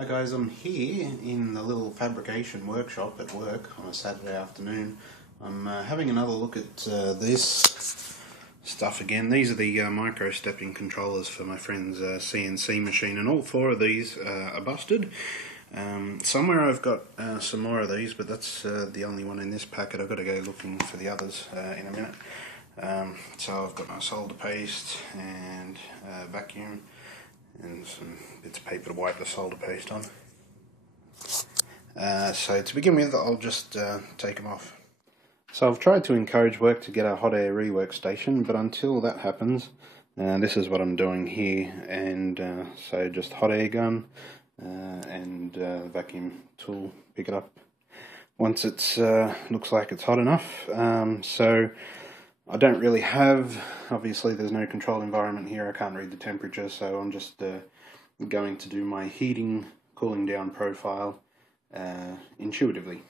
Hi guys, I'm here in the little fabrication workshop at work on a Saturday afternoon. I'm having another look at this stuff again. These are the micro-stepping controllers for my friend's CNC machine, and all four of these are busted. Somewhere I've got some more of these, but that's the only one in this packet. I've got to go looking for the others in a minute. So I've got my solder paste and vacuum and some bits of paper to wipe the solder paste on. So to begin with, I'll just take them off. So I've tried to encourage work to get a hot air rework station, but until that happens, this is what I'm doing here. And so just hot air gun and vacuum tool, pick it up once it's looks like it's hot enough. So I don't really have, obviously there's no control environment here, I can't read the temperature, so I'm just going to do my heating, cooling down profile intuitively.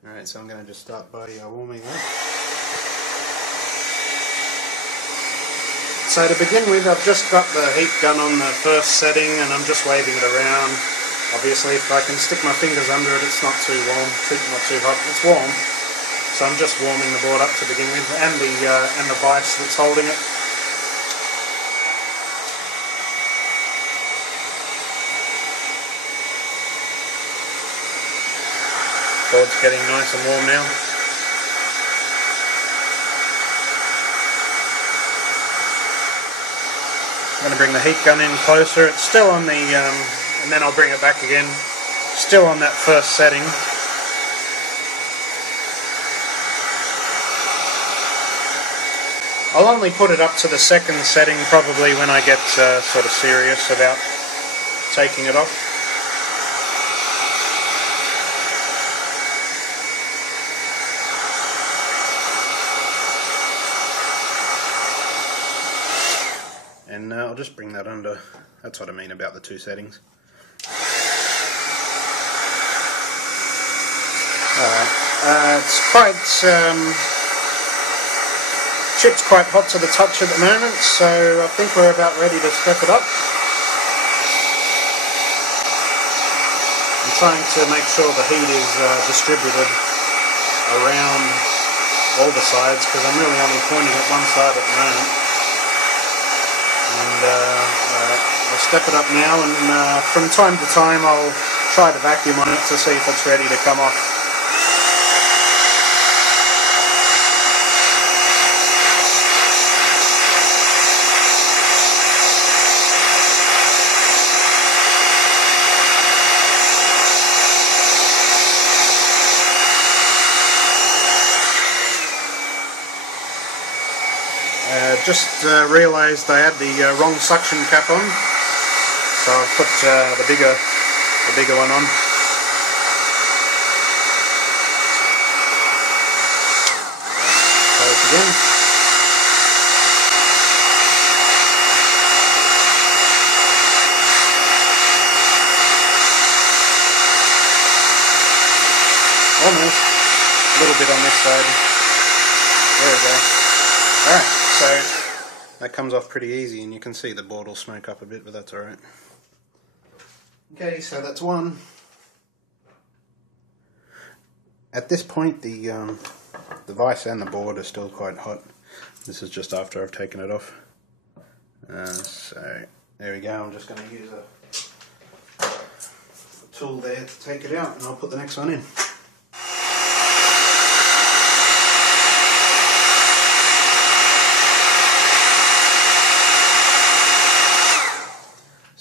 Alright, so I'm going to just start by warming up. So to begin with, I've just got the heat gun on the first setting and I'm just waving it around. Obviously if I can stick my fingers under it, it's not too warm, not too hot, it's warm. So I'm just warming the board up to begin with, and the vise that's holding it. Board's getting nice and warm now. I'm going to bring the heat gun in closer. It's still on the, and then I'll bring it back again. Still on that first setting. I'll only put it up to the second setting probably when I get sort of serious about taking it off. And I'll just bring that under. That's what I mean about the two settings. Alright, it's quite... chip's quite hot to the touch at the moment, so I think we're about ready to step it up. I'm trying to make sure the heat is distributed around all the sides, because I'm really only pointing at one side at the moment. And I'll step it up now, and from time to time I'll try to vacuum on it to see if it's ready to come off. Just realised I had the wrong suction cap on, so I've put the bigger one on. Close again. Almost. A little bit on this side. There we go. Alright, so that comes off pretty easy, and you can see the board will smoke up a bit, but that's alright. Okay, so that's one. At this point the vise and the board are still quite hot. This is just after I've taken it off. So there we go, I'm just going to use a tool there to take it out, and I'll put the next one in.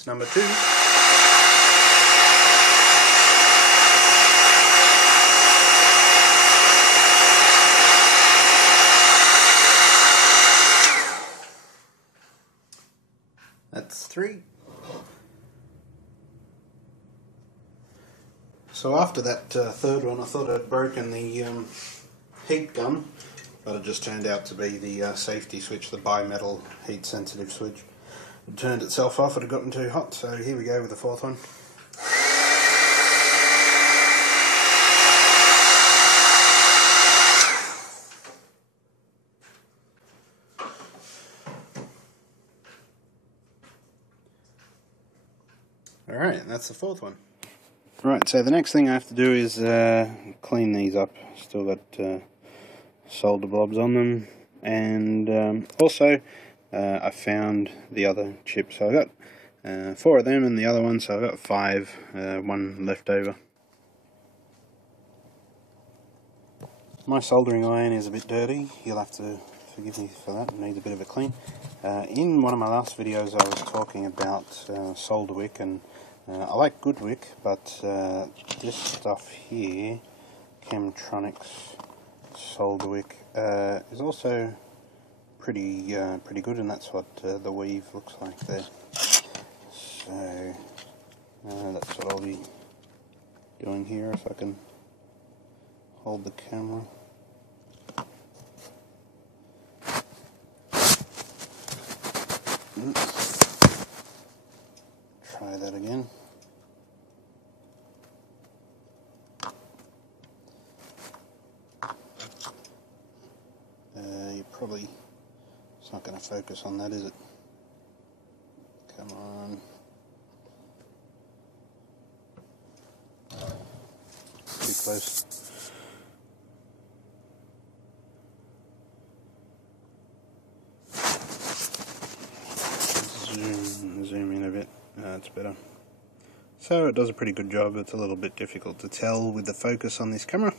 Number 2. That's 3. So after that third one, I thought I'd broken the heat gun, but it just turned out to be the safety switch, the bimetal heat sensitive switch. It turned itself off, it had gotten too hot, so here we go with the fourth one. Alright, that's the fourth one. Right, so the next thing I have to do is clean these up. Still got solder blobs on them, and also I found the other chip. So I got 4 of them and the other one, so I've got 5, one left over. My soldering iron is a bit dirty. You'll have to forgive me for that. It needs a bit of a clean. In one of my last videos I was talking about solder wick, and I like good wick, but this stuff here, Chemtronics solder wick, is also pretty good, and that's what the weave looks like there. So that's what I'll be doing here, if I can hold the camera. Try that again. You probably, it's not going to focus on that, is it? Come on. Too close. Zoom in a bit. That's better. So it does a pretty good job. It's a little bit difficult to tell with the focus on this camera,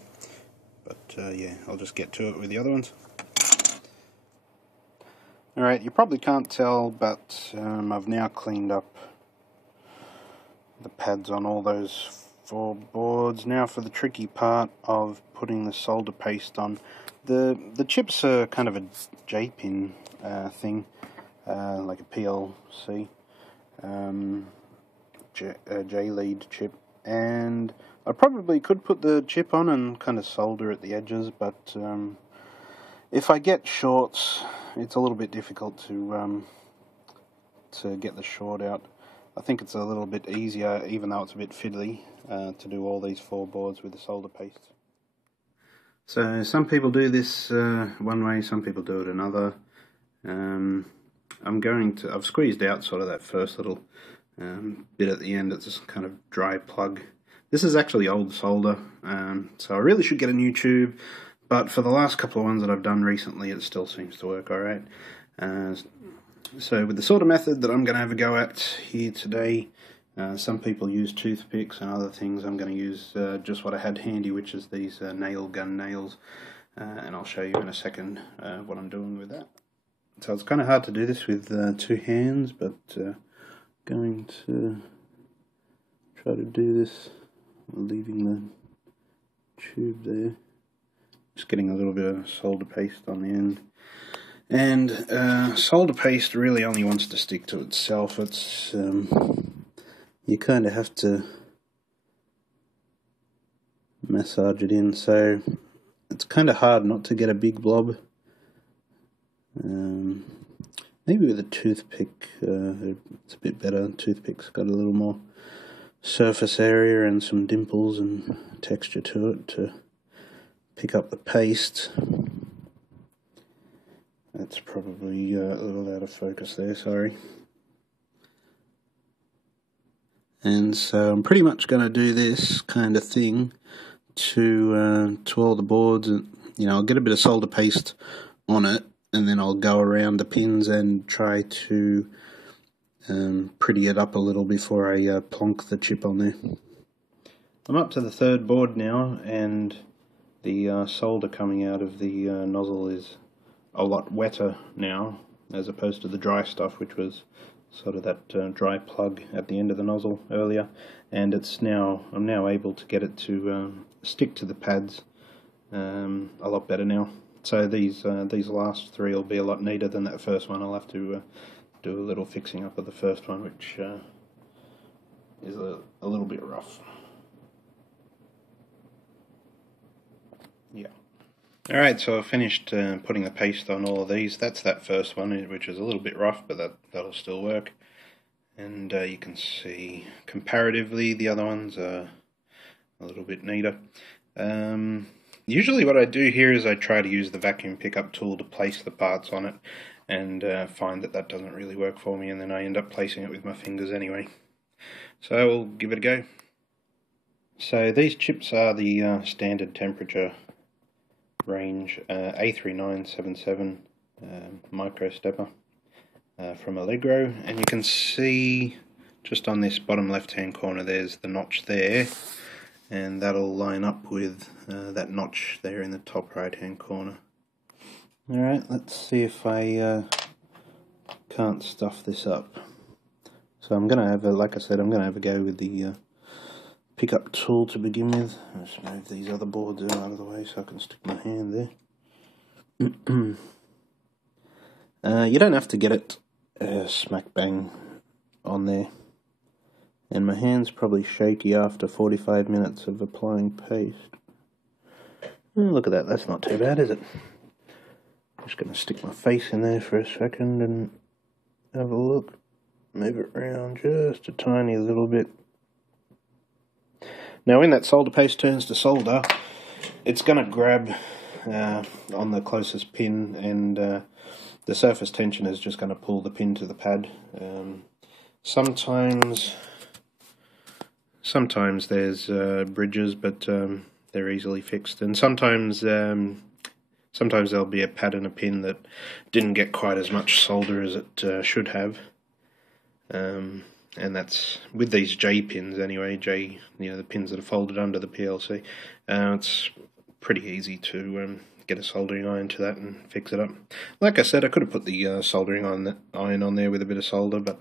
but yeah, I'll just get to it with the other ones. Alright, you probably can't tell, but I've now cleaned up the pads on all those 4 boards. Now for the tricky part of putting the solder paste on. The chips are kind of a J-pin thing, like a PLC, J-lead chip, and I probably could put the chip on and kind of solder at the edges, but if I get shorts, it's a little bit difficult to get the short out. I think it's a little bit easier, even though it's a bit fiddly, to do all these 4 boards with the solder paste. So some people do this one way, some people do it another. I've squeezed out sort of that first little bit at the end. It's just kind of dry plug. This is actually old solder, so I really should get a new tube, but for the last couple of ones that I've done recently, it still seems to work alright. So with the solder method that I'm going to have a go at here today, some people use toothpicks and other things. I'm going to use just what I had handy, which is these nail gun nails, and I'll show you in a second what I'm doing with that. So it's kind of hard to do this with 2 hands, but going to try to do this leaving the tube there. Just getting a little bit of solder paste on the end. And solder paste really only wants to stick to itself. It's you kind of have to massage it in, so it's kind of hard not to get a big blob. Maybe with a toothpick it's a bit better. Toothpick's got a little more surface area and some dimples and texture to it to pick up the paste. That's probably a little out of focus there, sorry. And so I'm pretty much going to do this kind of thing to all the boards, and I'll get a bit of solder paste on it, and then I'll go around the pins and try to pretty it up a little before I plonk the chip on there. I'm up to the 3rd board now, and the solder coming out of the nozzle is a lot wetter now, as opposed to the dry stuff, which was sort of that dry plug at the end of the nozzle earlier. And I'm now able to get it to stick to the pads a lot better now. So these last 3 will be a lot neater than that first one. I'll have to do a little fixing up of the first one, which is a little bit rough. Yeah. Alright, so I've finished putting the paste on all of these. That's that first one, which is a little bit rough, but that'll still work. And you can see comparatively the other ones are a little bit neater. Usually what I do here is I try to use the vacuum pickup tool to place the parts on it, and find that doesn't really work for me, and then I end up placing it with my fingers anyway. So we'll give it a go. So these chips are the standard temperature range, A3977 Microstepper from Allegro, and you can see just on this bottom left hand corner there's the notch there, and that'll line up with that notch there in the top right hand corner. Alright, let's see if I can't stuff this up. So I'm going to have like I said, I'm going to have a go with the pickup tool to begin with. I'll just move these other boards out of the way so I can stick my hand there. You don't have to get it smack bang on there. And my hand's probably shaky after 45 minutes of applying paste. Oh, look at that, that's not too bad, is it? Just going to stick my face in there for a second and have a look. Move it around just a tiny little bit. Now when that solder paste turns to solder, it's going to grab on the closest pin, and the surface tension is just going to pull the pin to the pad. Sometimes there's bridges, but they're easily fixed, and sometimes there'll be a pad and a pin that didn't get quite as much solder as it should have. And that's with these J pins anyway, the pins that are folded under the PLC. It's pretty easy to get a soldering iron to that and fix it up. Like I said, I could have put the soldering iron on there with a bit of solder, but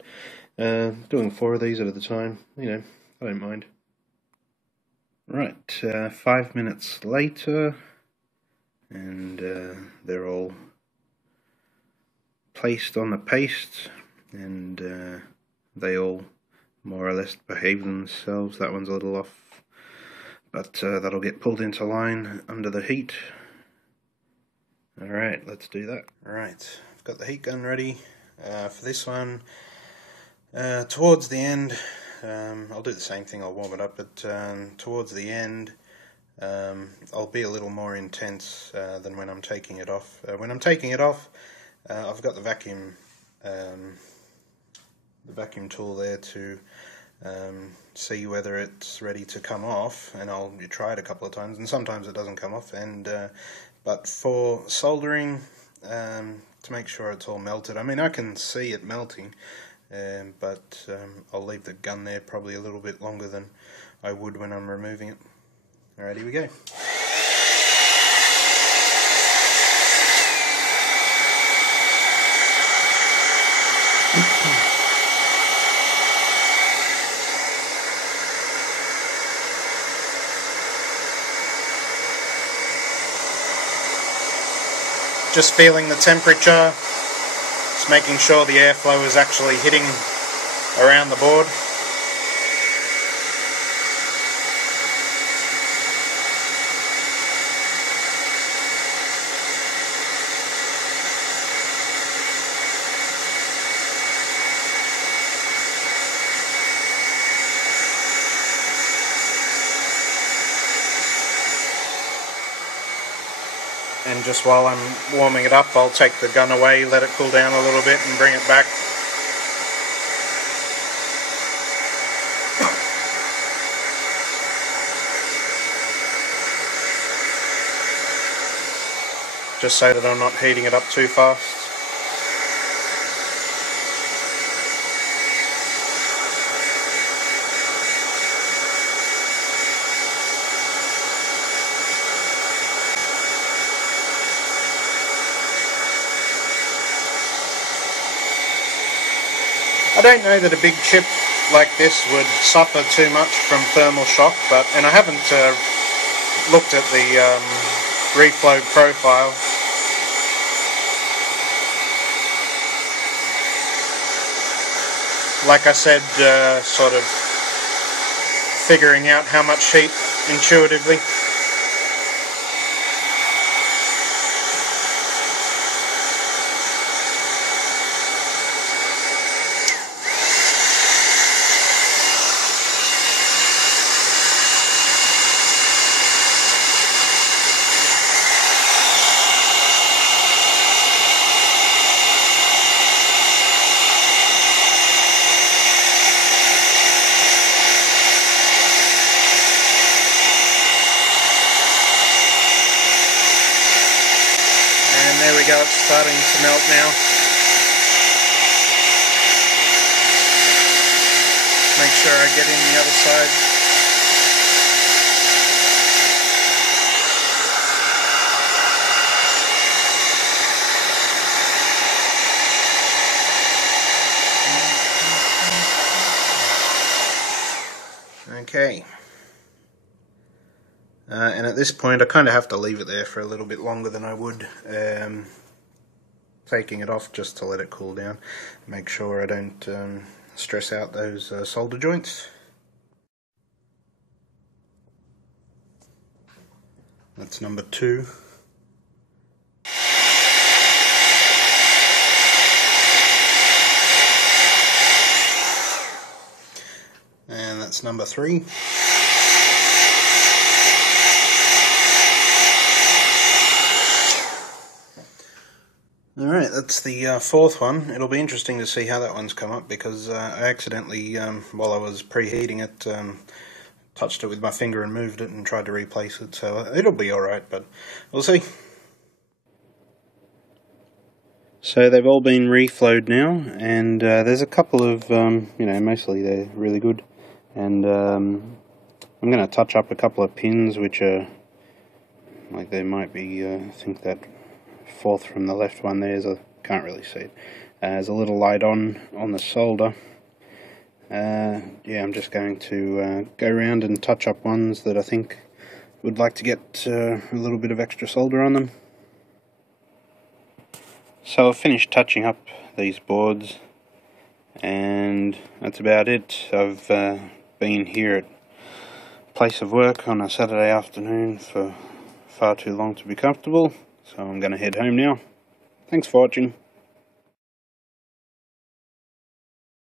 doing 4 of these at a time, I don't mind. Right, 5 minutes later, and they're all placed on the paste, and they all more or less behave themselves. That one's a little off, but that'll get pulled into line under the heat. Alright, let's do that. Alright, I've got the heat gun ready for this one. Towards the end, I'll do the same thing, I'll warm it up, but towards the end I'll be a little more intense than when I'm taking it off. When I'm taking it off, I've got the vacuum tool there to see whether it's ready to come off, and I'll try it a couple of times, and sometimes it doesn't come off. And but for soldering, to make sure it's all melted, I mean I can see it melting, but I'll leave the gun there probably a little bit longer than I would when I'm removing it. Alright, here we go. Just feeling the temperature, just making sure the airflow is actually hitting around the board. And just while I'm warming it up, I'll take the gun away, let it cool down a little bit and bring it back. Just so that I'm not heating it up too fast. I don't know that a big chip like this would suffer too much from thermal shock, and I haven't looked at the reflow profile. Like I said, sort of figuring out how much heat intuitively. go, it's starting to melt now. Make sure I get in the other side. Okay. And at this point I kind of have to leave it there for a little bit longer than I would. Taking it off just to let it cool down. Make sure I don't stress out those solder joints. That's number 2. And that's number 3. Alright, that's the 4th one. It'll be interesting to see how that one's come up, because I accidentally, while I was preheating it, touched it with my finger and moved it and tried to replace it, so it'll be alright, but we'll see. So they've all been reflowed now, and there's a couple of, mostly they're really good, and I'm going to touch up a couple of pins which are, like there might be, I think that 4th from the left one there, I can't really see it. There's a little light on the solder. Yeah, I'm just going to go around and touch up ones that I think would like to get a little bit of extra solder on them. So I've finished touching up these boards, and that's about it. I've been here at place of work on a Saturday afternoon for far too long to be comfortable, so I'm going to head home now. Thanks for watching.